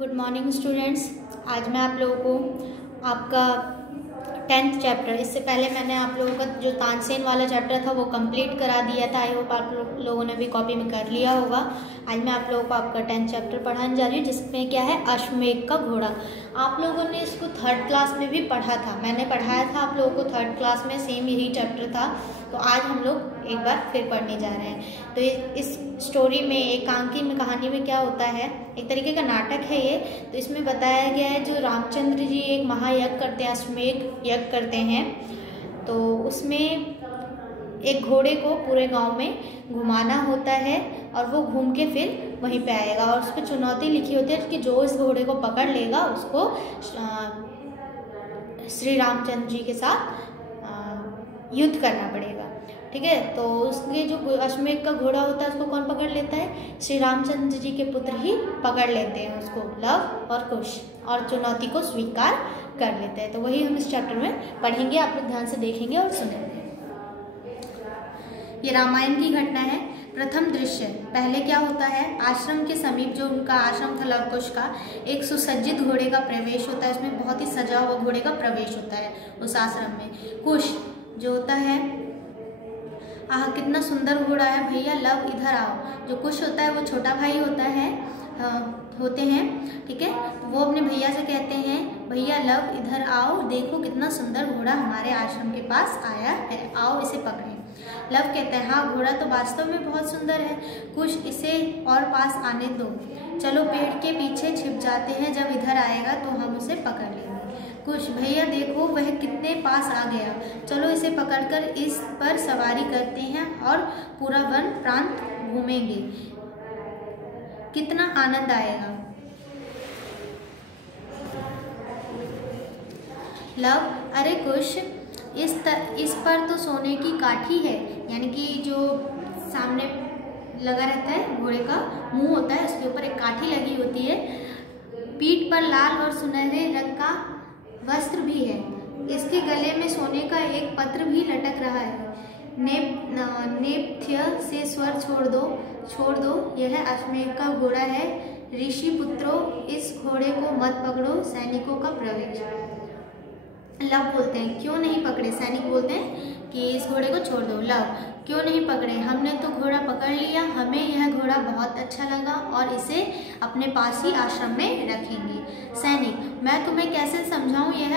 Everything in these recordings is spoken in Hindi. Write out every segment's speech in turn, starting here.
Good morning students. आज मैं आप लोगों को आपका 10th चैप्टर, इससे पहले मैंने आप लोगों का जो तानसेन वाला चैप्टर था वो कंप्लीट करा दिया था। आई होप आप लोगों ने भी कॉपी में कर लिया होगा। आज मैं आप लोगों को आपका 10th चैप्टर पढ़ाने जा रही हूँ, जिसमें क्या है, अश्वमेध का घोड़ा। आप लोगों ने इसको 3rd क्लास में भी पढ़ा था, मैंने पढ़ाया था आप लोगों को 3rd क्लास में, सेम यही चैप्टर था। तो आज हम लोग एक बार फिर पढ़ने जा रहे हैं। तो इस स्टोरी में, एकांकी में, कहानी में क्या होता है, एक तरीके का नाटक है ये। तो इसमें बताया गया है जो रामचंद्र जी एक महायज्ञ करते हैं, अश्वमेध यज्ञ करते हैं। तो उसमें एक घोड़े को पूरे गांव में घुमाना होता है और वो घूम के फिर वहीं पे आएगा, और उस पर चुनौती लिखी होती है कि जो इस घोड़े को पकड़ लेगा उसको श्री रामचंद्र जी के साथ युद्ध करना पड़ेगा। ठीक है, तो उसके जो अश्वमेध का घोड़ा होता है उसको कौन पकड़ लेता है? श्री रामचंद्र जी के पुत्र ही पकड़ लेते हैं उसको, लव और कुश, और चुनौती को स्वीकार कर लेते हैं। तो वही हम इस चैप्टर में पढ़ेंगे, आप लोग ध्यान से देखेंगे और सुनेंगे। ये रामायण की घटना है। प्रथम दृश्य, पहले क्या होता है, आश्रम के समीप, जो उनका आश्रम था लव कुश का, एक सुसज्जित घोड़े का प्रवेश होता है। उसमें बहुत ही सजा हुआ घोड़े का प्रवेश होता है उस आश्रम में। कुश जो होता है, आह कितना सुंदर घोड़ा है भैया, लव इधर आओ। जो कुश होता है वो छोटा भाई होता है, होते हैं। ठीक है, तो वो अपने भैया से कहते हैं, भैया लव इधर आओ, देखो कितना सुंदर घोड़ा हमारे आश्रम के पास आया है, आओ इसे पकड़ें। लव कहते हैं, हाँ घोड़ा तो वास्तव में बहुत सुंदर है, कुश इसे और पास आने दो, चलो पेड़ के पीछे छिप जाते हैं, जब इधर आएगा तो हम उसे पकड़ लेंगे। कुश, भैया देखो वह कितने पास आ गया, चलो इसे पकड़कर इस पर सवारी करते हैं और पूरा वन प्रांत घूमेंगे, कितना आनंद आएगा। लव, अरे कुश, इस पर तो सोने की काठी है, यानी कि जो सामने लगा रहता है घोड़े का मुंह होता है, उसके ऊपर एक काठी लगी होती है, पीठ पर लाल और सुनहरे रंग का वस्त्र भी है, इसके गले में सोने का एक पत्र भी लटक रहा है। नेपथ्य से स्वर छोड़ दो, यह अश्वमेध का घोड़ा है, ऋषि पुत्रों इस घोड़े को मत पकड़ो, सैनिकों का प्रवेश। लव बोलते हैं, क्यों नहीं पकड़े? सैनिक बोलते हैं कि इस घोड़े को छोड़ दो। लव, क्यों नहीं पकड़े? हमने तो घोड़ा पकड़ लिया, हमें यह घोड़ा बहुत अच्छा लगा और इसे अपने पास ही आश्रम में रखेंगे। सैनिक, मैं तुम्हें कैसे समझाऊं, यह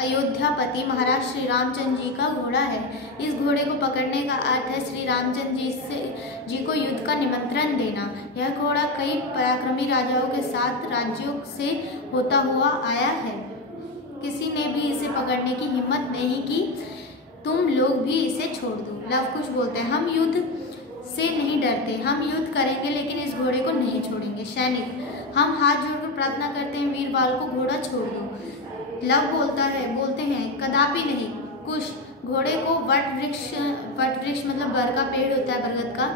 अयोध्यापति महाराज श्री रामचंद्र जी का घोड़ा है। इस घोड़े को पकड़ने का अर्थ है श्री रामचंद्र जी को युद्ध का निमंत्रण देना। यह घोड़ा कई पराक्रमी राजाओं के साथ राज्यों से होता हुआ आया है, किसी ने भी इसे पकड़ने की हिम्मत नहीं की, तुम लोग भी इसे छोड़ दो। लव कुश बोलते हैं, हम युद्ध से नहीं डरते, हम युद्ध करेंगे लेकिन इस घोड़े को नहीं छोड़ेंगे। सैनिक, हम हाथ जोड़कर प्रार्थना करते हैं, वीर बाल को घोड़ा छोड़ दो। लव बोलते हैं, कदापि नहीं। कुश, घोड़े को वट वृक्ष मतलब बर का पेड़ होता है, बरगद का,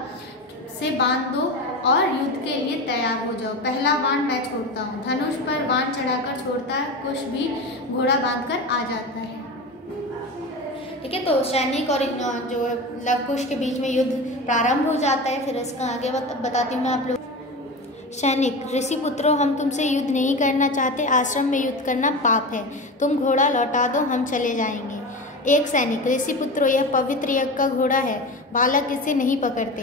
से बांध दो और युद्ध के लिए तैयार हो जाओ। पहला बाण मैं छोड़ता हूँ। धनुष पर बाण चढ़ाकर छोड़ता है, कुश भी घोड़ा बांधकर आ जाता है। ठीक है, तो सैनिक और जो लव कुश के बीच में युद्ध प्रारंभ हो जाता है। फिर इसका आगे बताती हूँ मैं आप लोग। सैनिक, ऋषि पुत्रों, हम तुमसे युद्ध नहीं करना चाहते, आश्रम में युद्ध करना पाप है, तुम घोड़ा लौटा दो, हम चले जाएंगे। एक सैनिक, ऋषि पुत्रों, यह पवित्र यज्ञ का घोड़ा है, बालक इसे नहीं पकड़ते।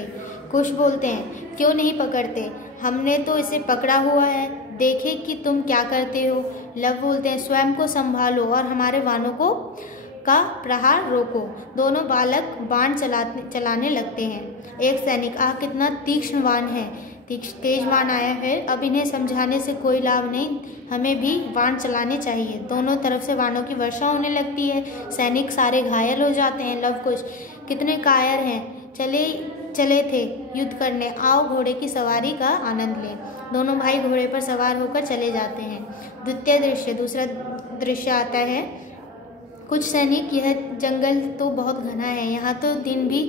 कुश बोलते हैं, क्यों नहीं पकड़ते? हमने तो इसे पकड़ा हुआ है, देखे कि तुम क्या करते हो। लव बोलते हैं, स्वयं को संभालो और हमारे वानों का प्रहार रोको। दोनों बालक बाण चलाने लगते हैं। एक सैनिक, आह कितना तीक्ष्ण बाण है, तेज बाण आया है, अब इन्हें समझाने से कोई लाभ नहीं, हमें भी बाण चलाने चाहिए। दोनों तरफ से बाणों की वर्षा होने लगती है, सैनिक सारे घायल हो जाते हैं। लव कुश, कितने कायर हैं, चले थे युद्ध करने, आओ घोड़े की सवारी का आनंद लें। दोनों भाई घोड़े पर सवार होकर चले जाते हैं। द्वितीय दृश्य, दूसरा दृश्य आता है। कुछ सैनिक, यह जंगल तो बहुत घना है, यहाँ तो दिन भी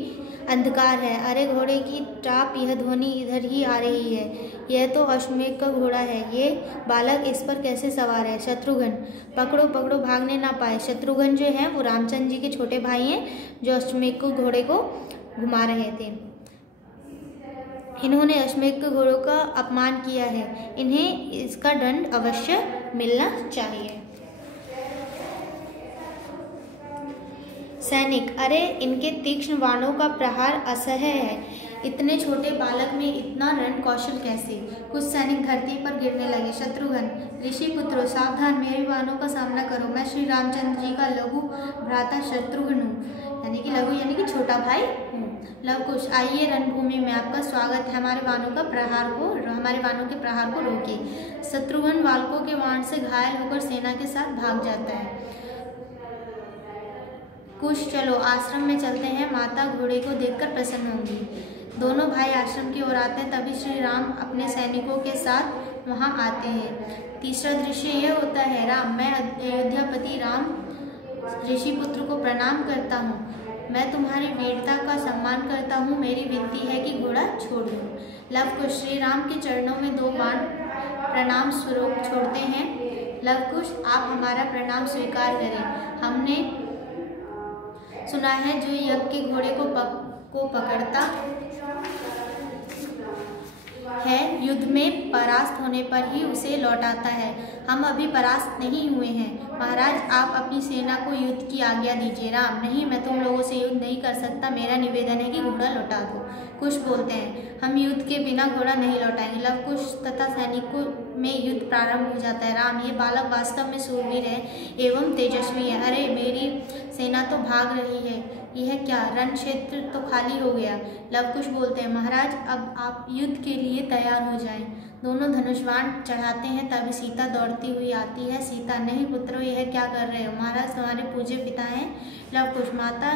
अंधकार है, अरे घोड़े की टाप, यह ध्वनि इधर ही आ रही है, यह तो अश्वमेध का घोड़ा है, ये बालक इस पर कैसे सवार है। शत्रुघ्न, पकड़ो पकड़ो, भागने ना पाए। शत्रुघ्न जो है वो रामचंद्र जी के छोटे भाई हैं, जो अश्वमेध को घोड़े को घुमा रहे थे। इन्होंने अश्वमेध के घोड़ों का अपमान किया है, इन्हें इसका दंड अवश्य मिलना चाहिए। सैनिक, अरे इनके तीक्ष्ण बाणों का प्रहार असह्य है। इतने छोटे बालक में इतना रण कौशल कैसे? कुछ सैनिक धरती पर गिरने लगे। शत्रुघ्न, ऋषि पुत्रों सावधान, मेरे बाणों का सामना करो। मैं श्री रामचंद्र जी का लघु भ्राता शत्रुघ्न हूँ, यानी कि लघु यानी कि छोटा भाई हूँ। लवकुश, आइए रणभूमि में आपका स्वागत है। हमारे बाणों के प्रहार को रोके। शत्रुघ्न बालकों के बाण से घायल होकर सेना के साथ भाग जाता है। कुश, चलो आश्रम में चलते हैं, माता घोड़े को देखकर प्रसन्न होंगी। दोनों भाई आश्रम की ओर आते हैं, तभी श्री राम अपने सैनिकों के साथ वहां आते हैं। तीसरा दृश्य यह होता है, राम, मैं अयोध्यापति राम ऋषि पुत्र को प्रणाम करता हूँ। मैं तुम्हारी वीरता का सम्मान करता हूँ। मेरी विनती है कि घोड़ा छोड़ दो। लवकुश श्री राम के चरणों में 2 बाण प्रणाम स्वरूप छोड़ते हैं। लवकुश, आप हमारा प्रणाम स्वीकार करें। हमने सुना है जो यज्ञ के घोड़े को पकड़ता है, युद्ध में परास्त होने पर ही उसे लौटाता है। हम अभी परास्त नहीं हुए हैं। महाराज, आप अपनी सेना को युद्ध की आज्ञा दीजिए। राम, नहीं, मैं तुम लोगों से युद्ध नहीं कर सकता। मेरा निवेदन है कि घोड़ा लौटा दो। कुश बोलते हैं, हम युद्ध के बिना घोड़ा नहीं लौटाएंगे। लवकुश तथा सैनिकों में युद्ध प्रारंभ हो जाता है। राम, ये बालक वास्तव में सूरवीर है एवं तेजस्वी है। अरे, मेरी सेना तो भाग रही है, यह क्या? रण क्षेत्र तो खाली हो गया। लवकुश बोलते हैं, महाराज, अब आप युद्ध के लिए तैयार हो जाएं। दोनों धनुष बाण चढ़ाते हैं, तभी सीता दौड़ती हुई आती है। सीता, नहीं पुत्रों, यह क्या कर रहे हो? महाराज, तुम्हारे पूज्य पिता हैं। लवकुश, माता,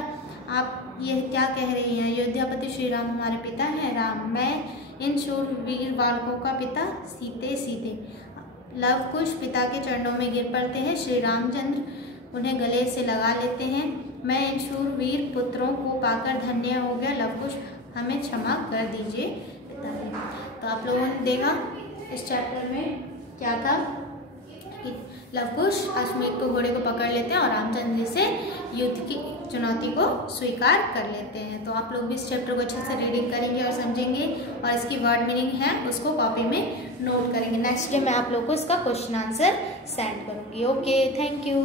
आप यह क्या कह रही हैं? अयोध्यापति श्री राम हमारे पिता हैं। राम, मैं इन शूरवीर बालकों का पिता सीते। लवकुश पिता के चरणों में गिर पड़ते हैं। श्री रामचंद्र उन्हें गले से लगा लेते हैं। मैं इन शूरवीर पुत्रों को पाकर धन्य हो गया। लवकुश, हमें क्षमा कर दीजिए पिताजी। तो आप लोगों ने देखा इस चैप्टर में क्या था कि लवकुश अश्वमेध को घोड़े को पकड़ लेते हैं और रामचंद्र जी से युद्ध की चुनौती को स्वीकार कर लेते हैं। तो आप लोग भी इस चैप्टर को अच्छे से रीडिंग करेंगे और समझेंगे और इसकी वर्ड मीनिंग है उसको कॉपी में नोट करेंगे। नेक्स्ट डे मैं आप लोग को इसका क्वेश्चन आंसर सेंड करूँगी। Okay, thank you.